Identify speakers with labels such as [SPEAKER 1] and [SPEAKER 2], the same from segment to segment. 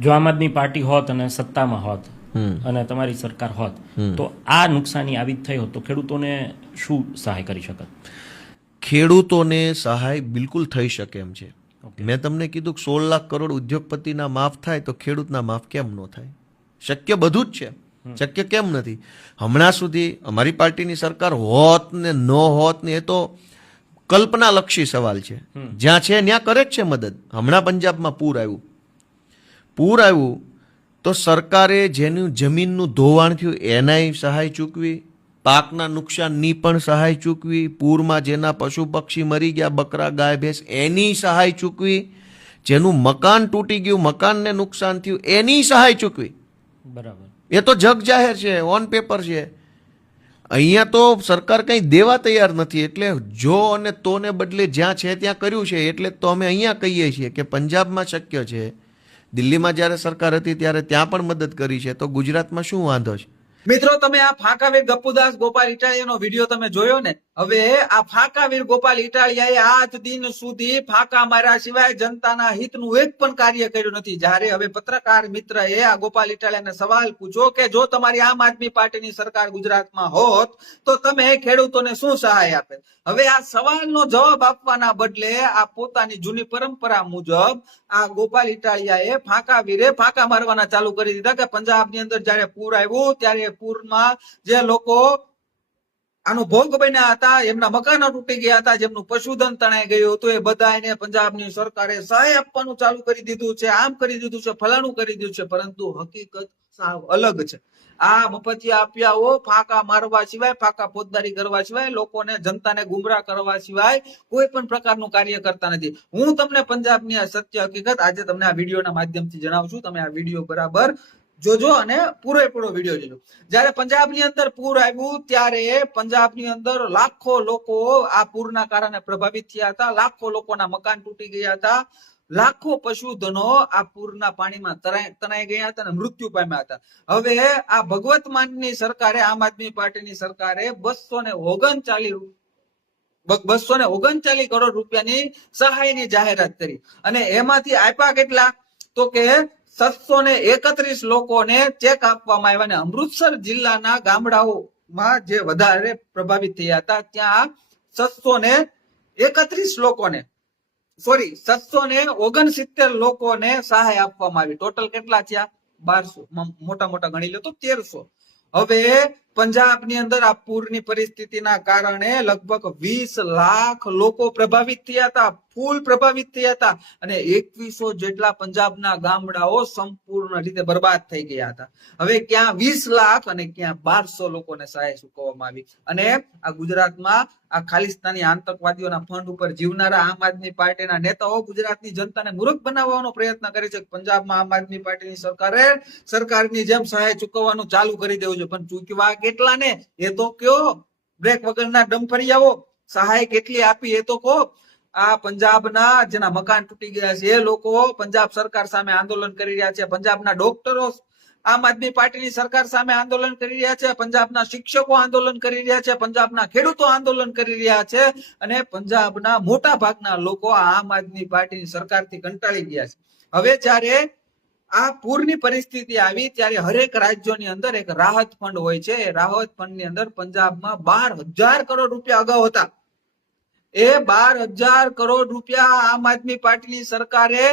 [SPEAKER 1] જો આમ આદમી પાર્ટી હોત અને સત્તામાં હોત. અને તમારી સરકાર હોત તો આ નુકસાની આવી જ થઈ હોત તો ખેડૂતોને શું સહાય કરી શકત?
[SPEAKER 2] ખેડૂતોને સહાય બિલકુલ થઈ શકે એમ છે. મેં તમને કીધું કે સોળ લાખ કરોડ ઉદ્યોગપતિના માફ થાય તો ખેડૂતના માફ કેમ ન થાય? શક્ય બધું જ છે. શક્ય કેમ નથી? હમણાં સુધી અમારી પાર્ટીની સરકાર હોત ને ન હોત ને એ તો કલ્પનાલક્ષી સવાલ છે. જ્યાં છે ત્યાં કરે જ છે મદદ. હમણાં પંજાબમાં પૂર આવ્યું. પૂર આવ્યું તો સરકારે જેનું જમીનનું ધોવાણ થયું એનાય સહાય ચૂકવી પાકના નુકસાનની પણ સહાય ચૂકવી પૂરમાં જેના પશુ પક્ષી મરી ગયા બકરા ગાય ભેંસ એની સહાય ચૂકવી જેનું મકાન તૂટી ગયું મકાનને નુકસાન થયું એની સહાય ચૂકવી.
[SPEAKER 1] બરાબર.
[SPEAKER 2] એ તો જગ જાહેર છે ઓન પેપર છે. અહીંયા તો સરકાર કંઈ દેવા તૈયાર નથી એટલે જો અને તોને બદલે જ્યાં છે ત્યાં કર્યું છે એટલે તો અમે અહીંયા કહીએ છીએ કે પંજાબમાં શક્ય છે દિલ્હીમાં જ્યારે સરકાર હતી ત્યારે ત્યાં પણ મદદ કરી છે, તો ગુજરાતમાં શું વાંધો છે?
[SPEAKER 3] મિત્રો, તમે આ ફાંકાવે ગપ્પુદાસ ગોપાલ ઇટાલિયાનો વીડિયો તમે જોયો ને હવે આ ફાંકાવીર ગોપાલ ઇટાલિયાએ આજ દિન સુધી ફાંકા માર્યા સિવાય જનતાના હિતનું એક પણ કાર્ય કર્યું નથી. જ્યારે હવે પત્રકાર મિત્રએ આ ગોપાલ ઇટાલિયાને સવાલ પૂછ્યો કે જો તમારી આમ આદમી પાર્ટીની સરકાર ગુજરાતમાં હોત, તો તમે ખેડૂતોને શું સહાય આપે? હવે આ સવાલનો જવાબ આપવાના બદલે આ પોતાની જૂની પરંપરા મુજબ આ ગોપાલ ઇટાલિયાએ ફાંકા વીરે ફાંકા મારવાના ચાલુ કરી દીધા કે પંજાબની અંદર જ્યારે પૂર આવ્યું, ત્યારે પૂરમાં જે લોકો આનો ભોગ બન્યા હતા, એમના મકાનો તૂટી ગયા હતા, જેમનું પશુધન તણાઈ ગયું હતું. એ બધાને પંજાબની સરકારે સહાય આપવાનું ચાલુ કરી દીધું છે, આમ કરી દીધું છે, ફલાણું કરી દીધું છે, પરંતુ હકીકત સાવ અલગ છે. આ મફતિયા આપ્યાઓ ફાંકા મારવા સિવાય, ફાંકા ફોજદારી કરવા સિવાય, લોકોને, જનતાને ગુમરાહ કરવા સિવાય કોઈ પણ પ્રકારનું કાર્ય કરતા નથી. હું તમને પંજાબની આ સત્ય હકીકત આજે તમને આ વિડીયોના માધ્યમથી જણાવું છું. તમે આ વીડિયો બરાબર જોજો અને પૂરેપૂરો વીડિયો જોજો. જ્યારે પંજાબની અંદર પૂર આવ્યું, ત્યારે પંજાબની અંદર લાખો લોકો આ પૂરના કારણે પ્રભાવિત થયા હતા. લાખો લોકોના મકાન તૂટી ગયા હતા. લાખો પશુધનો આ પૂરના પાણીમાં તણાઈ ગયા હતા અને મૃત્યુ પામ્યા હતા. હવે આ ભગવત માનની સરકારે, આમ આદમી પાર્ટીની સરકારે બસો ને ઓગણચાલીસ બસો ને ઓગણચાલીસ કરોડ રૂપિયાની સહાયની જાહેરાત કરી. અને એમાંથી આપ્યા કેટલા? તો કે સાતસો ને એકત્રીસ લોકોને ચેક આપવામાં આવ્યા અને અમૃતસર જિલ્લાના ગામડાઓમાં જે વધારે પ્રભાવિત થયા હતા, ત્યાં સાતસો ને એકત્રીસ લોકોને સોરી સાતસો ને ઓગણસિત્તેર લોકોને સહાય આપવામાં આવી. ટોટલ કેટલા થયા? બારસો. મોટા મોટા ગણી લો તો તેરસો. હવે પંજાબની અંદર આ પૂરની પરિસ્થિતિના કારણે લગભગ વીસ લાખ લોકો પ્રભાવિત થયા હતા, ફૂલ પ્રભાવિત થયા હતા અને એકવીસો જેટલા પંજાબના ગામડાઓ સંપૂર્ણ રીતે બરબાદ થઈ ગયા હતા. હવે ક્યાં વીસ લાખ અને ક્યાં બારસો લોકોને સહાય ચૂકવવામાં આવી? અને આ ગુજરાતમાં આ ખાલિસ્તાની આતંકવાદીઓના ફંડ ઉપર જીવનારા આમ આદમી પાર્ટીના નેતાઓ ગુજરાતની જનતાને મૂર્ખ બનાવવાનો પ્રયત્ન કરે છે પંજાબમાં આમ આદમી પાર્ટીની સરકારે સરકારની જેમ સહાય ચૂકવવાનું ચાલુ કરી દેવું છે પણ ચૂકવા કેટલા ને એ તો કયો બ્રેક વગરના ડમ્ફરિયાઓ સહાય કેટલી આપી એ તો કહો. આ પંજાબના જેના મકાન તૂટી ગયા છે, એ લોકો પંજાબ સરકાર સામે આંદોલન કરી રહ્યા છે. પંજાબના ડોક્ટરો આમ આદમી પાર્ટીની સરકાર સામે આંદોલન કરી રહ્યા છે. પંજાબના શિક્ષકો આંદોલન કરી રહ્યા છે. પંજાબના ખેડૂતો આંદોલન કરી રહ્યા છે. અને પંજાબના મોટા ભાગના લોકો આમ આદમી પાર્ટીની સરકારથી કંટાળી ગયા છે. હવે જ્યારે આ પૂરની પરિસ્થિતિ આવી ત્યારે હરેક રાજ્યોની અંદર એક રાહત ફંડ હોય છે. રાહત ફંડની અંદર પંજાબમાં બાર હજાર કરોડ રૂપિયા અગાઉ હતા. એ બાર હજાર કરોડ રૂપિયા આમ આદમી પાર્ટીની સરકારે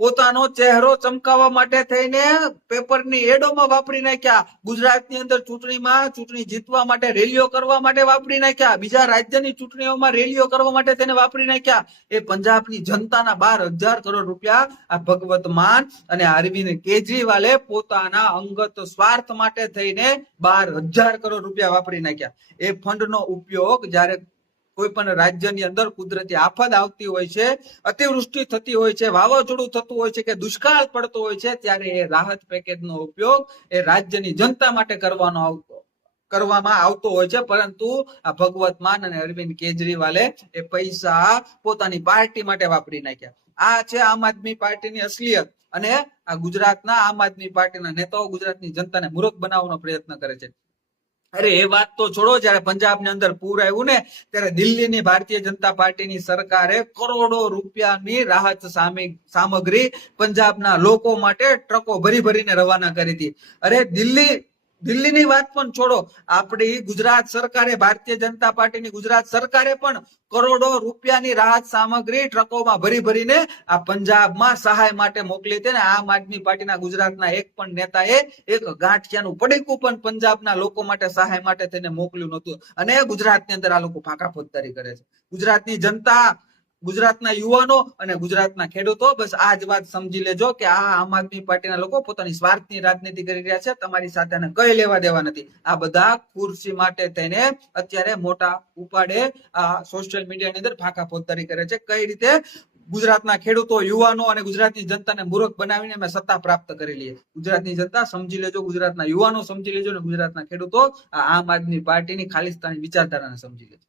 [SPEAKER 3] પોતાનો ચહેરો ચમકાવવા માટે થઈને પેપરની એડોમાં વાપરી નાખ્યા. ગુજરાતની અંદર ચૂંટણીમાં ચૂંટણી જીતવા માટે રેલીઓ કરવા માટે વાપરી નાખ્યા. બીજા રાજ્યની ચૂંટણીઓમાં રેલીઓ કરવા માટે તેને વાપરી નાખ્યા. એ પંજાબની જનતાના બાર હજાર કરોડ રૂપિયા આ ભગવત માન અને અરવિંદ કેજરીવાલે પોતાના અંગત સ્વાર્થ માટે થઈને બાર હજાર કરોડ રૂપિયા વાપરી નાખ્યા. એ ફંડનો ઉપયોગ જ્યારે કોઈ પણ રાજ્યની અંદર કુદરતી આફત આવતી હોય છે, અતિવૃષ્ટિ થતી હોય છે, વાવાઝોડું થતું હોય છે કે દુષ્કાળ પડતો હોય છે, ત્યારે એ રાહત પેકેજનો ઉપયોગ એ રાજ્યની જનતા માટે કરવાનો આવતો, કરવામાં આવતો હોય છે. પરંતુ આ ભગવત માન અને અરવિંદ કેજરીવાલે એ પૈસા પોતાની પાર્ટી માટે વાપરી નાખ્યા. આ છે આમ આદમી પાર્ટીની અસલિયત અને આ ગુજરાતના આમ આદમી પાર્ટીના નેતાઓ ગુજરાતની જનતાને મૂર્ખ બનાવવાનો પ્રયત્ન કરે છે. અરે એ વાત તો છોડો, જયારે પંજાબની અંદર પૂર આવ્યું ને, ત્યારે દિલ્હીની ભારતીય જનતા પાર્ટીની સરકારે કરોડો રૂપિયાની રાહત સામે- સામગ્રી પંજાબના લોકો માટે ટ્રકો ભરી ભરીને રવાના કરી હતી. અરે દિલ્હી દિલ્હીની વાત પણ છોડો. આપણી ગુજરાત સરકારે, ભારતીય જનતા પાર્ટીની ગુજરાત સરકારે પણ કરોડો રૂપિયાની રાહત સામગ્રી ટ્રકોમાં ભરી ભરીને આ પંજાબમાં સહાય માટે મોકલી હતી આમ આદમી પાર્ટીના ગુજરાતના એક પણ નેતાએ એક ગાંઠિયાનું પડીકું પણ પંજાબના લોકો માટે, સહાય માટે તેને મોકલ્યું નહોતું. અને ગુજરાતની અંદર આ લોકો ફાંકા ફોજદારી કરે છે. ગુજરાતની જનતા ગુજરાતના યુવાનો અને ગુજરાતના ખેડૂતો, બસ આ જ વાત સમજી લેજો કે આ આમ આદમી પાર્ટીના લોકો પોતાની સ્વાર્થની રાજનીતિ કરી રહ્યા છે, તમારી સાથે આને કઈ લેવા દેવા નથી. આ બધા ખુરશી માટે તેને અત્યારે મોટા ઉપાડે આ સોશિયલ મીડિયાની અંદર ફાંકા ફોજદારી કરે છે. કઈ રીતે? ગુજરાતના ખેડૂતો, યુવાનો અને ગુજરાતની જનતાને મૂર્ખ બનાવીને અમે સત્તા પ્રાપ્ત કરી લઈએ. ગુજરાતની જનતા સમજી લેજો, ગુજરાતના યુવાનો સમજી લેજો અને ગુજરાતના ખેડૂતો આમ આદમી પાર્ટીની ખાલિસ્તાની વિચારધારાને સમજી લેજો.